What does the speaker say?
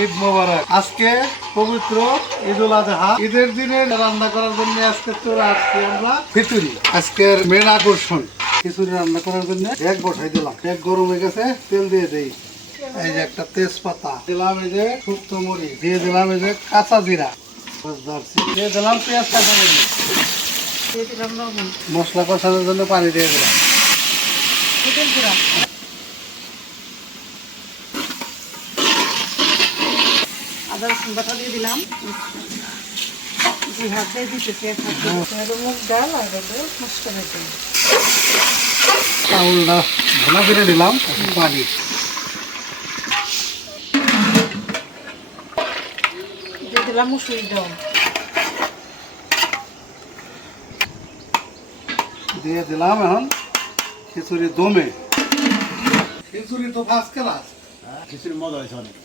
ঈদ মোবারক। আজকে পবিত্র ঈদুল আজহা। ঈদের দিনে রান্না করার জন্য আজকে চলে আসছি আমরা খিচুড়ি। আজকের মেন আকর্ষণ খিচুড়ি রান্না করার জন্য এক বসাই দিলাম। এক গরম হয়ে গেছে, তেল দিয়ে দেই। এই যে একটা তেজপাতা দিলাম, এই যে শুকনো মরিচ দিয়ে দিলাম, এই যে কাঁচা জিরা দিয়ে দিলাম, পেঁয়াজ কাঁচা মরিচ মশলা কষানোর জন্য পানি দিয়ে দিলাম। আদা রসুন বাটা দিয়ে দিলাম। দুই হাতে দিতেছি, এক হাতে মুগ ডাল আর মশলা ভেজে চাউলটা ভোনা করে দিলাম, পানি দিয়ে দিলাম, মুসুরির ডাল দিয়ে দিলাম। এখন খিচুড়ি দমে। খিচুড়ি তো ফার্স্ট ক্লাস। খিচুড়ি মজা হয়েছে অনেক।